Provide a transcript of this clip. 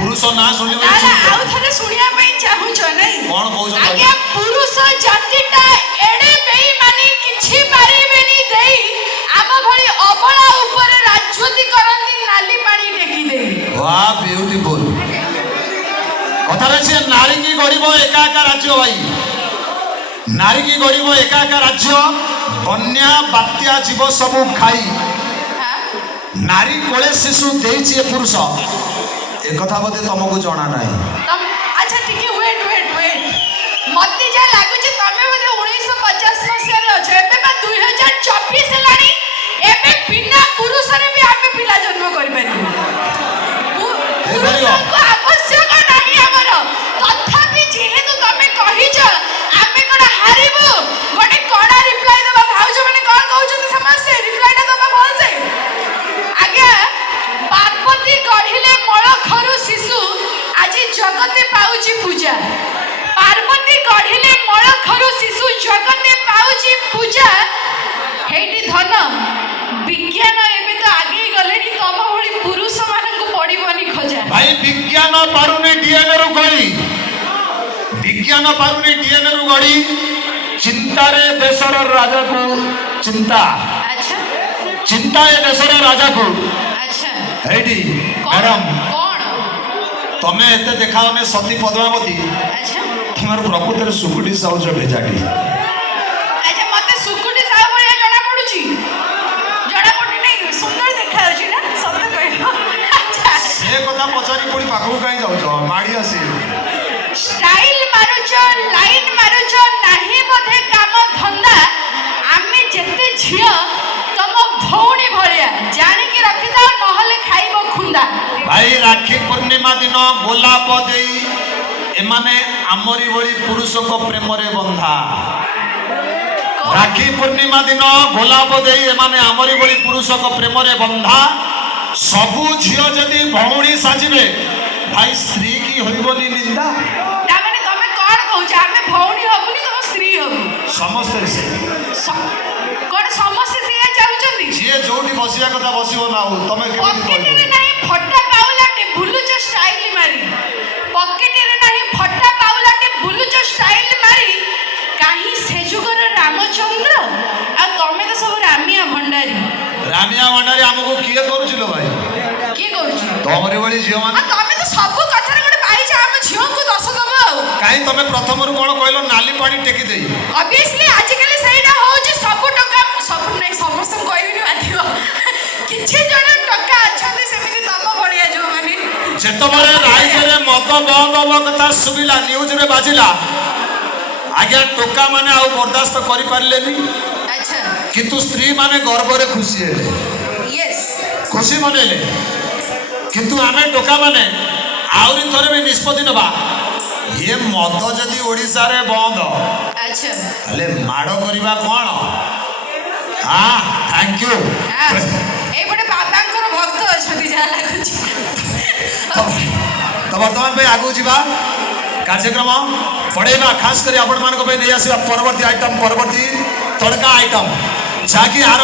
पुरुष ना सुनि आउ थरे सुनिया पई चाहूछ नै कोन कहू आगे पुरुष जातिटा एडे बेईमानी किछि पारिबेनी देई आम भली अबला ऊपर राजवती करंती नाली पानी टेकी देई वाह ब्यूटीफुल कथा रे से नारी की गरीब एका एका राज्य भाई नारी की गरीब एका एका राज्य बन्या बात्या जीव सब खाई नारी कोले शिशु देइछि पुरुष ए कथा बोधे तुमको जाना नहीं तम अच्छा ठीक है वेट मते जा लागु जे तमे बोधे 1950 मसिया रे छ एबे बा 2024 हेलानी एबे बिना पुरुष रे भी आमे पिला जन्म करि परिबो पुरुष आवश्यक नाही हमर तथापि जेहेतु तमे कहि छ आमे कोन हारिबो गोटे कोडा रिप्लाई देबा भाउज माने कोन कहउछन समस्या रिप्लाईटा देबा भल से आगे पार्वती गढ़िले मळ खरु शिशु आज जगते पाउची पूजा पार्वती गढ़िले मळ खरु शिशु जगते पाउची पूजा हेटी धन विज्ञान एबे तो आगे गलेनी तम भली पुरुष मानन को पडिबनी खोजा भाई विज्ञान पारुनी डीएनए रु गड़ी विज्ञान पारुनी डीएनए रु गड़ी चिंता रे देशर राजा को चिंता अच्छा चिंता ए देशर राजा को अच्छा हेटी मैडम कोन तमे एते देखाओ ने सती पद्मावती अच्छा तुम्हार प्रकृति रे सुकुटी साउज भेजाटी अच्छा मते सुकुटी साव भलिया जणा पडुची जणा पडु नै सुंदर देखा होची ना सब कहलो अच्छा से कथा पचारी कोडी पाखु काई जाउछ माडी आसी स्टाइल मारुच लाइन मारुच नाही बोधे काम धंदा आमे जेते झियो तम भौणी भलिया जानि के रखि दाओ नहले खाइबो खुंदा भाई राखी पूर्णिमा दिन गोलाप देई एमाने आमरी बड़ी पुरुष को प्रेम रे बंधा राखी पूर्णिमा दिन गोलाप देई एमाने आमरी बड़ी पुरुष को प्रेम रे बंधा सबु झियो जदी भौणी साजिबे भाई स्त्री की होइबोनी निंदा ना माने तमे कोन कहउछ आमे भौणी हबुनी तम स्त्री हबु समस्त से कोन समस्त से चाहुचंदी जे जोटी बसिया कथा बसिबो ना हो तमे केमि पॉकेट रे कहबो नाही फटा पाउलाटे बुलुच स्टाइल मारी पॉकेट रे नाही फटा पाउलाटे बुलुच स्टाइल मारी काहे से जुगर रामचंद्र आ तमे तो सब रामिया भंडारी हमको किए करूछिलो भाई के करूछ तमरे बड़ी झियो आ मान तमे तो सब कथा रे गोटे पाई जा हम झियो को दस दबो काई तमे प्रथम रु कोन कहलो नाली पानी टेकी देई ऑब्वियसली आजकल सेटा होउची सब टका सब नै समस्त कहबिनी बाथियो किछि जण टका अछते सेमिति तम भलिया जो माने जेतबरे राइज रे मद बंद हवा कथा सुबिला न्यूज रे बाजिला आज्ञा टोका माने आउ बर्दाश्त करि पारलेनी अच्छा किंतु स्त्री माने गर्व रे खुशी हेले यस खुशी मनेले किंतु आमे टोका माने आउरी थरे भी निष्पत्ति नबा ये मद जदि ओडिसा रे बंद अच्छा हले माडो करिबा कोन हां थैंक यू ए बडे बाबांकर भक्त अछती जा लागुची तो वर्तमान पे आगु जीवा कार्यक्रम पढ़ेबा खास करी आपण मान को पे नै आसीबा परवर्ती आइटम परवर्ती तड़का आइटम जाकी आर